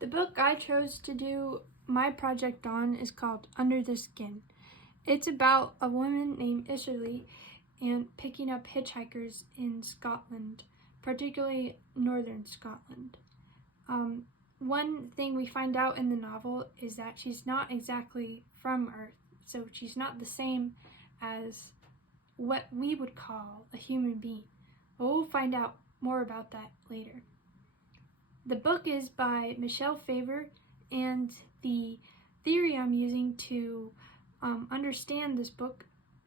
The book I chose to do my project on is called Under the Skin. It's about a woman named Isserley and picking up hitchhikers in Scotland, particularly northern Scotland. One thing we find out in the novel is that she's not exactly from Earth, so she's not the same as what we would call a human being. But we'll find out more about that later. The book is by Michelle Faber, and the theory I'm using to understand this book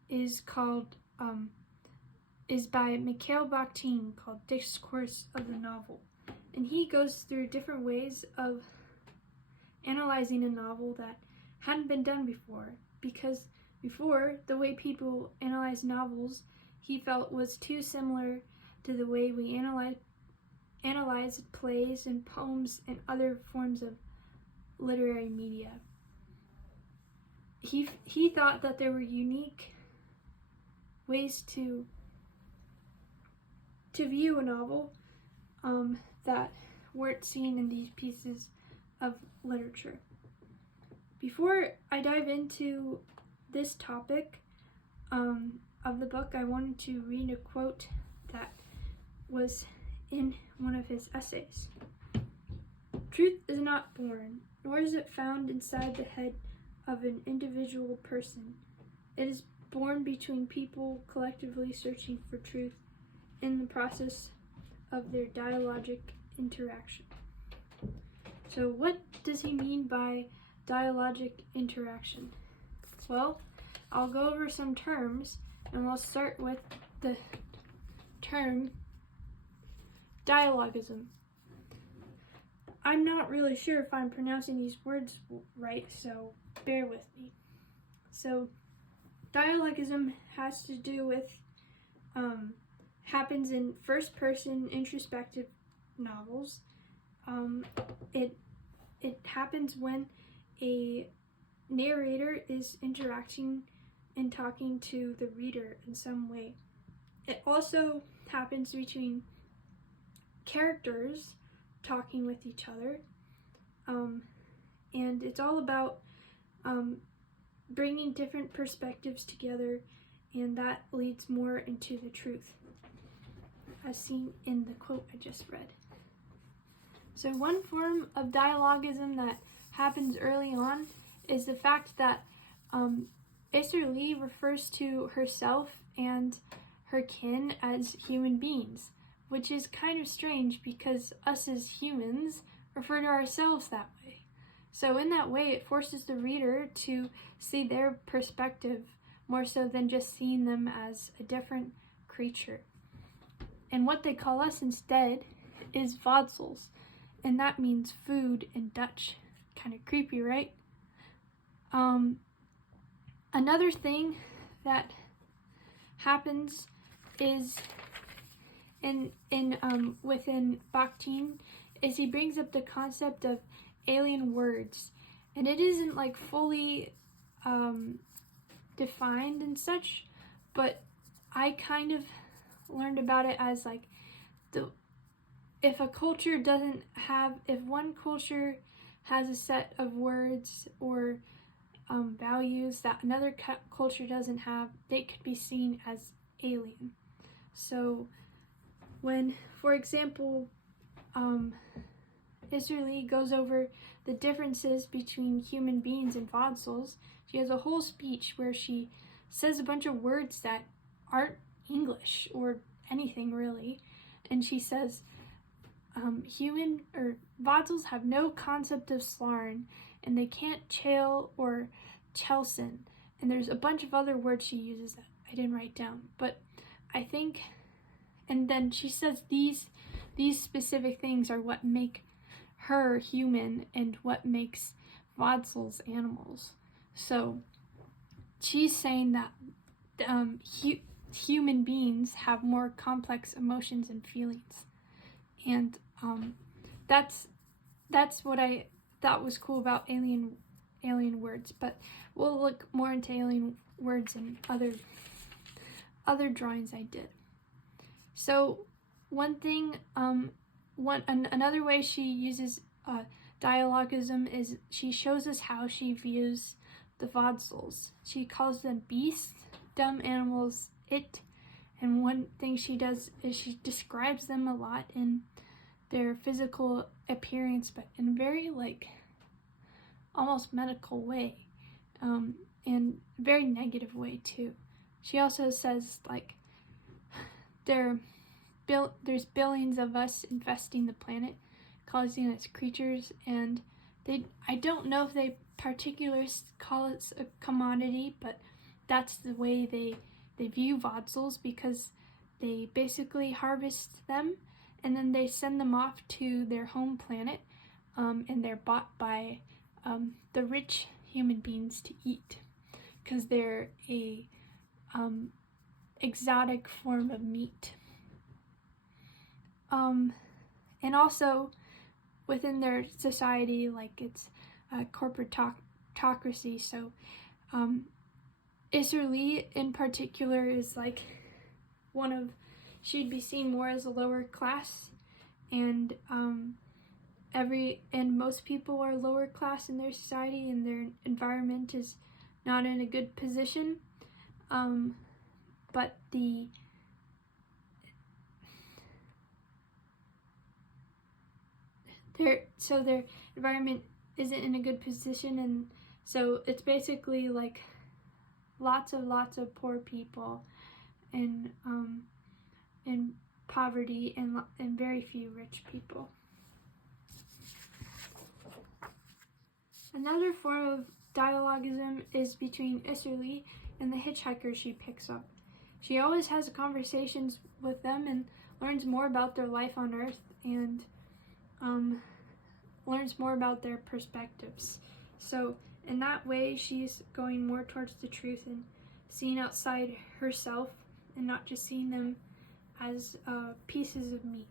is by Mikhail Bakhtin, called Discourse of the Novel. And he goes through different ways of analyzing a novel that hadn't been done before, because before, the way people analyze novels, he felt was too similar to the way we analyze plays and poems and other forms of literary media. He thought that there were unique ways to view a novel that weren't seen in these pieces of literature. Before I dive into this topic of the book, I wanted to read a quote that was in one of his essays. "Truth is not born, nor is it found inside the head of an individual person. It is born between people collectively searching for truth in the process of their dialogic interaction." So what does he mean by dialogic interaction? Well, I'll go over some terms, and we'll start with the term dialogism. I'm not really sure if I'm pronouncing these words right, so bear with me. So, dialogism has to do with, happens in first-person introspective novels. It happens when a narrator is interacting and talking to the reader in some way. It also happens between characters talking with each other, and it's all about bringing different perspectives together, and that leads more into the truth, as seen in the quote I just read. So one form of dialogism that happens early on is the fact that Isserley refers to herself and her kin as human beings, which is kind of strange because us as humans refer to ourselves that way. So in that way, it forces the reader to see their perspective more so than just seeing them as a different creature. And what they call us instead is voedsels, and that means food in Dutch. Kind of creepy, right? Another thing that happens is within Bakhtin is he brings up the concept of alien words, and it isn't like fully defined and such, but I kind of learned about it as like if one culture has a set of words or values that another culture doesn't have, they could be seen as alien. So when, for example, Isserley goes over the differences between human beings and voedsels, she has a whole speech where she says a bunch of words that aren't English or anything really, and she says voedsels have no concept of slarn, and they can't chail or chelsen, and there's a bunch of other words she uses that I didn't write down, but I think, and then she says these specific things are what make her human and what makes voedsels animals. So she's saying that human beings have more complex emotions and feelings, and that's what I thought was cool about alien words. But we'll look more into alien words in other drawings I did. So one thing, another way she uses Dialogism is she shows us how she views the Vodsels. She calls them beasts, dumb animals, and one thing she does is she describes them a lot in their physical appearance, but in a very almost medical way, and very negative way too. She also says there's billions of us infesting the planet, causing its creatures, and I don't know if they particularly call it a commodity, but that's the way they view Vodsels, because they basically harvest them and then they send them off to their home planet, and they're bought by the rich human beings to eat, because they're a exotic form of meat. And also within their society, it's a corporatocracy, so Isserly in particular is she'd be seen more as a lower class, and most people are lower class in their society, and their environment is not in a good position, but their environment isn't in a good position, and so it's basically lots of poor people and poverty and very few rich people. Another form of dialogism is between Isserly and the hitchhiker she picks up. She always has conversations with them and learns more about their life on Earth, and learns more about their perspectives. So in that way, she's going more towards the truth and seeing outside herself, and not just seeing them as pieces of meat,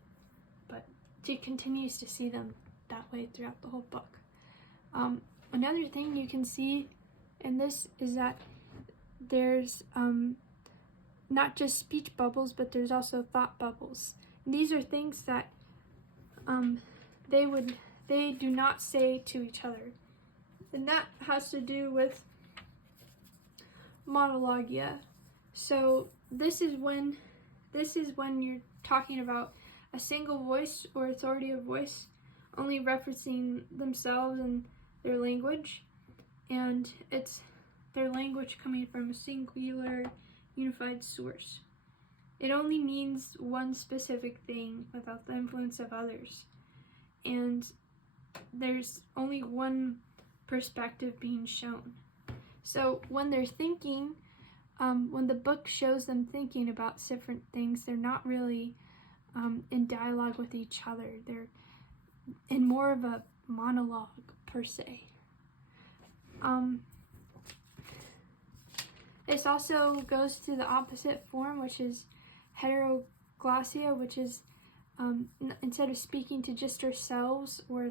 but she continues to see them that way throughout the whole book. Another thing you can see in this is that there's not just speech bubbles, but there's also thought bubbles. And these are things that they do not say to each other, and that has to do with monologia. So this is when you're talking about a single voice or authoritative voice only referencing themselves and their language, and it's their language coming from a singular unified source. It only means one specific thing without the influence of others, and there's only one perspective being shown. So when they're thinking, when the book shows them thinking about different things, they're not really in dialogue with each other. They're in more of a monologue per se. This also goes to the opposite form, which is heteroglossia, which is instead of speaking to just ourselves or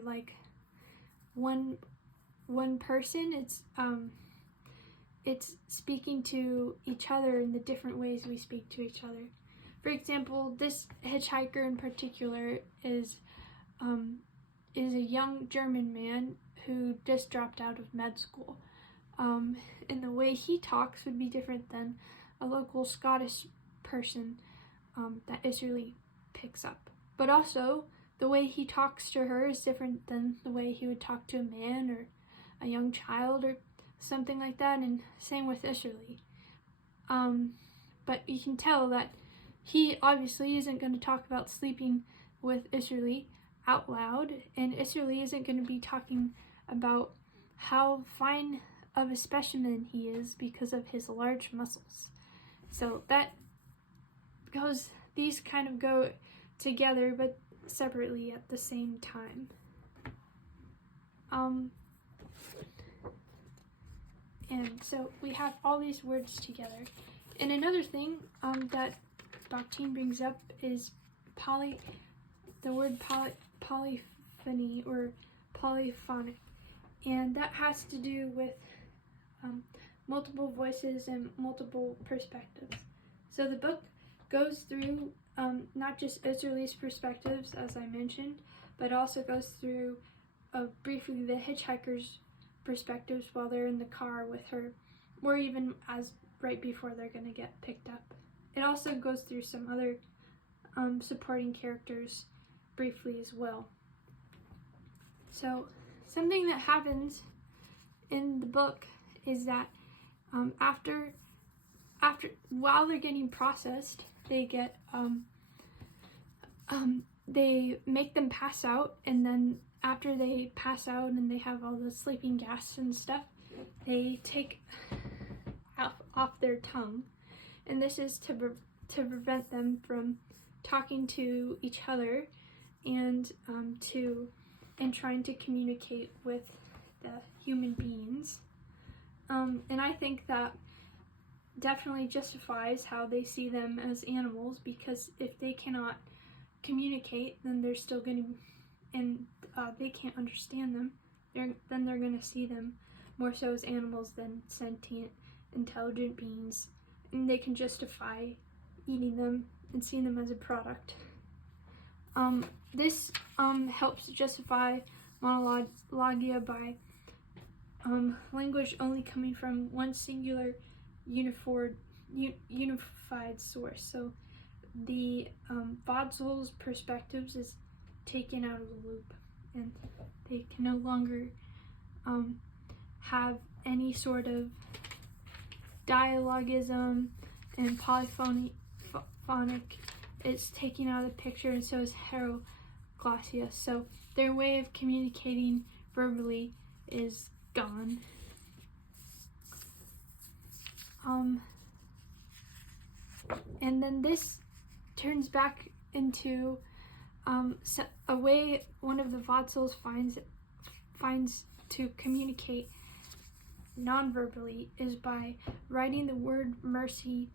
one person, it's speaking to each other in the different ways we speak to each other. For example, this hitchhiker in particular is a young German man who just dropped out of med school. And the way he talks would be different than a local Scottish person that Isserly picks up. But also, the way he talks to her is different than the way he would talk to a man or a young child or something like that, and same with Isserly. But you can tell that he obviously isn't going to talk about sleeping with Isserly out loud, and Isserly isn't going to be talking about how fine of a specimen he is because of his large muscles. So these kind of go together but separately at the same time. And so we have all these words together. And another thing that Bahktin brings up is the word polyphony or polyphonic. And that has to do with multiple voices and multiple perspectives. So the book goes through not just Isserly's perspectives, as I mentioned, but also goes through briefly the hitchhiker's perspectives while they're in the car with her, or even as right before they're going to get picked up. It also goes through some other supporting characters briefly as well. So something that happens in the book is that after while they're getting processed, they get they make them pass out, and then after they pass out and they have all the sleeping gas and stuff, they take off their tongue, and this is to prevent them from talking to each other and trying to communicate with the human beings. And I think that definitely justifies how they see them as animals, because if they cannot communicate, then they're still going to, and they can't understand them, then they're going to see them more so as animals than sentient, intelligent beings, and they can justify eating them and seeing them as a product. This helps justify monologia by language only coming from one singular unified source. So the Vodzel's perspectives is taken out of the loop, and they can no longer have any sort of dialogism, and polyphonic it's taken out of the picture, and so is heteroglossia. So their way of communicating verbally is gone. And then this turns back into a way one of the Vodzels finds to communicate non-verbally is by writing the word mercy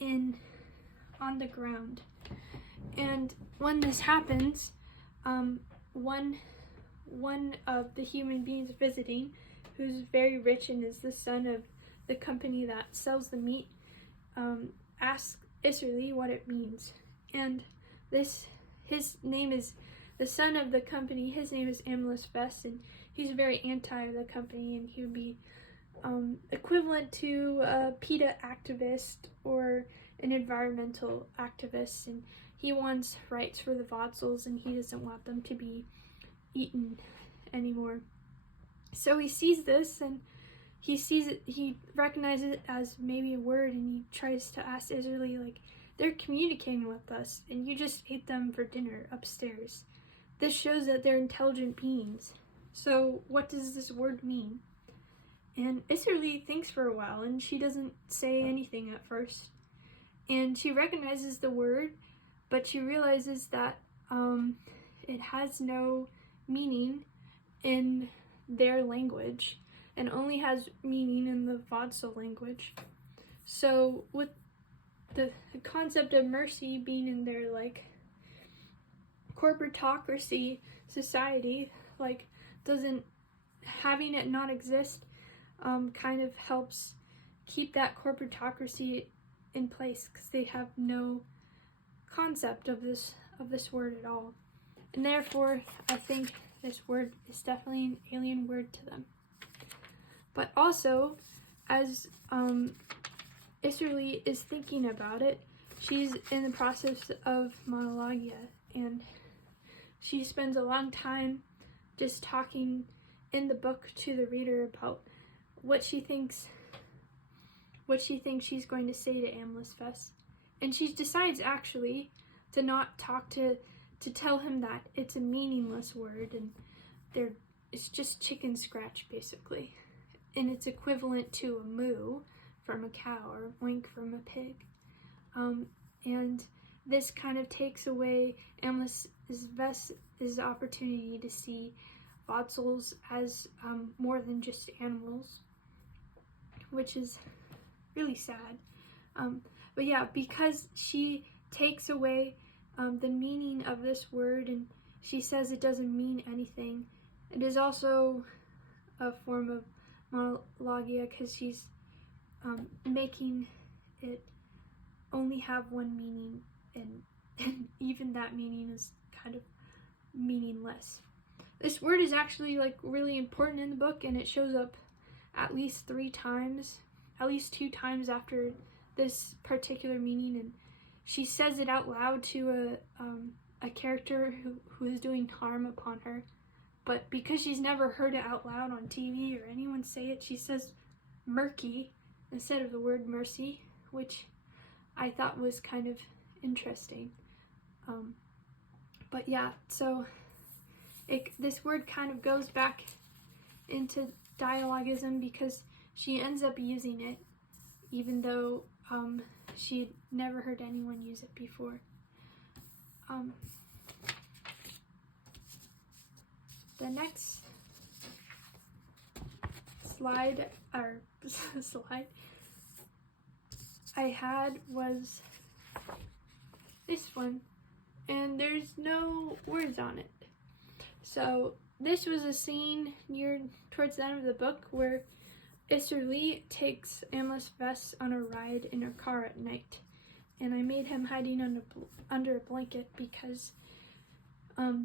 on the ground. And when this happens, one of the human beings visiting, who's very rich and is the son of the company that sells the meat, asks Isserly what it means. And his name is the son of the company. His name is Amlis Vest, and he's very anti the company, and he would be equivalent to a PETA activist or an environmental activist, and he wants rights for the Vodzels, and he doesn't want them to be eaten anymore. So he sees this, and he recognizes it as maybe a word, and he tries to ask Isserly, like, they're communicating with us, and you just ate them for dinner upstairs. This shows that they're intelligent beings. So what does this word mean? And Isserly thinks for a while, and she doesn't say anything at first. And she recognizes the word, but she realizes that it has no meaning in their language, and only has meaning in the Vodzel language. So with the concept of mercy being in their, like, corporatocracy society, like, having it not exist kind of helps keep that corporatocracy in place, because they have no concept of this word at all. And therefore, I think this word is definitely an alien word to them. But also, as Isserly is thinking about it, she's in the process of monologia, and she spends a long time just talking in the book to the reader about what she thinks she's going to say to Amlis Vest. And she decides actually to not talk to tell him that it's a meaningless word, and it's just chicken scratch basically. And it's equivalent to a moo from a cow or oink from a pig. And this kind of takes away Amlis Vest's opportunity to see Vodzels as more than just animals, which is really sad. But yeah, because she takes away the meaning of this word, and she says it doesn't mean anything, it is also a form of monologia, because she's making it only have one meaning, and even that meaning is kind of meaningless. This word is actually like really important in the book, and it shows up at least 3 times, at least 2 times after this particular meaning, and she says it out loud to a character who is doing harm upon her. But because she's never heard it out loud on TV or anyone say it, she says murky instead of the word mercy, which I thought was kind of interesting. But yeah, so this word kind of goes back into dialogism because she ends up using it, even though she had never heard anyone use it before. The next slide I had was this one, and there's no words on it. So this was a scene near towards the end of the book where Mr. Lee takes Amlis Vess on a ride in her car at night, and I made him hiding under a blanket because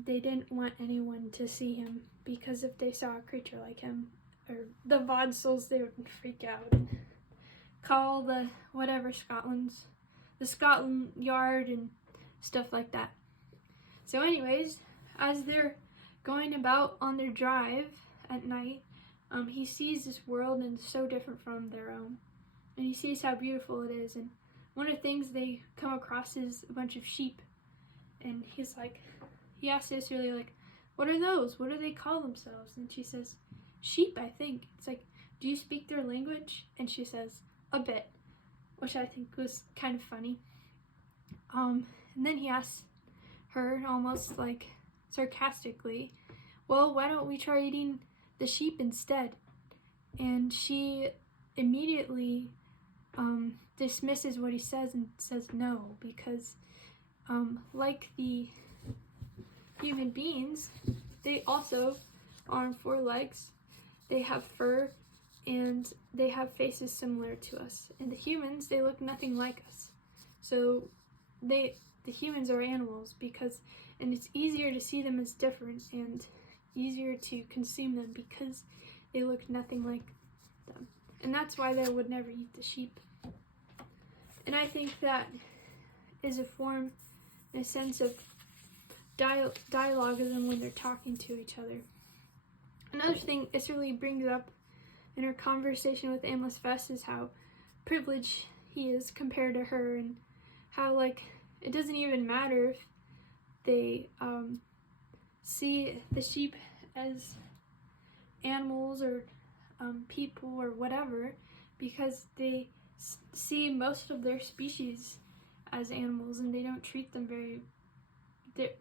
they didn't want anyone to see him, because if they saw a creature like him, or the Vodsels, they would freak out and call the Scotland Yard and stuff like that. So anyways, as they're going about on their drive at night, he sees this world and it's so different from their own, and he sees how beautiful it is, and one of the things they come across is a bunch of sheep, and he asks Isserly, like, what are those? What do they call themselves? And she says, sheep, I think. It's like, do you speak their language? And she says, a bit, which I think was kind of funny. And then he asks her, almost like sarcastically, well, why don't we try eating the sheep instead? And she immediately dismisses what he says and says no, because like the human beings, they also are on 4 legs, they have fur, and they have faces similar to us. And the humans, they look nothing like us. So the humans are animals and it's easier to see them as different and easier to consume them because they look nothing like them. And that's why they would never eat the sheep. And I think that is a form, in a sense, of dialogism when they're talking to each other. Another thing Isserly brings up in her conversation with Amlis Vess is how privileged he is compared to her, and how, like, it doesn't even matter if they see the sheep as animals or people or whatever, because they see most of their species as animals and they don't treat them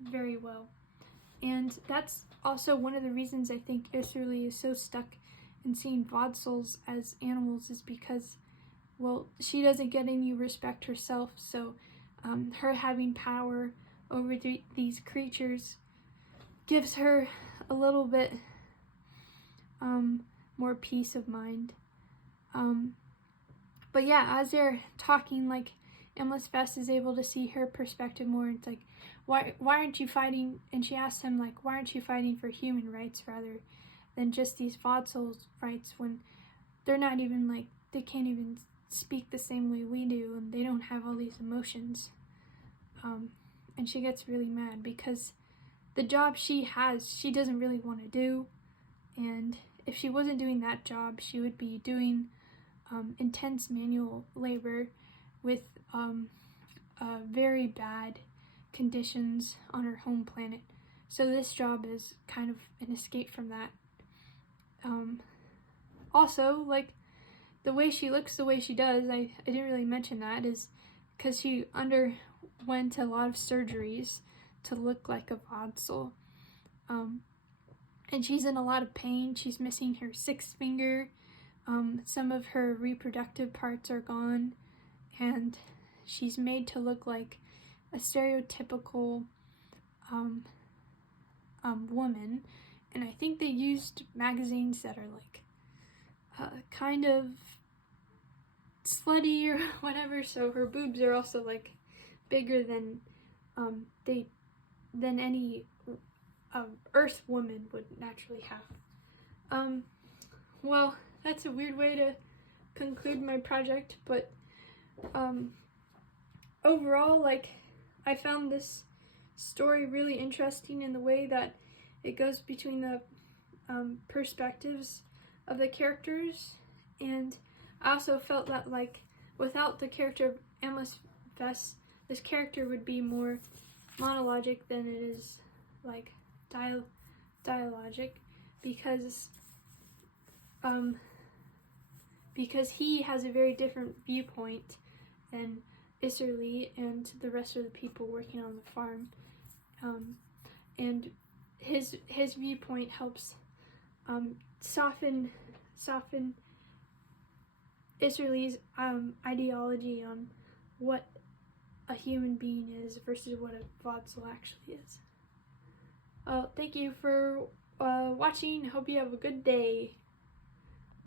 very well. And that's also one of the reasons I think Isserly is so stuck in seeing Vodsels as animals, is because, well, she doesn't get any respect herself, so her having power over these creatures gives her a little bit more peace of mind. But yeah, as they're talking, like, Amlis Vess is able to see her perspective more. It's like, why aren't you fighting? And she asks him, like, why aren't you fighting for human rights rather than just these Vodsels' rights, when they're not even, like, they can't even speak the same way we do, and they don't have all these emotions. And she gets really mad because the job she has, she doesn't really want to do, and if she wasn't doing that job, she would be doing intense manual labor with very bad conditions on her home planet. So this job is kind of an escape from that. Also, like, the way she looks the way she does, I didn't really mention that, is because she underwent a lot of surgeries to look like a Vodsel. And she's in a lot of pain. She's missing her 6th finger. Some of her reproductive parts are gone, and she's made to look like a stereotypical woman. And I think they used magazines that are like kind of slutty or whatever, so her boobs are also like bigger than any Earth woman would naturally have. Well, that's a weird way to conclude my project, but overall, like, I found this story really interesting in the way that it goes between the perspectives of the characters, and I also felt that, like, without the character of Endless Vest, this character would be more monologic than it is, like, dialogic, because he has a very different viewpoint than Isserly and the rest of the people working on the farm, and his viewpoint helps soften Isserly's ideology on what a human being is versus what a Vodsel actually is. Thank you for watching. Hope you have a good day.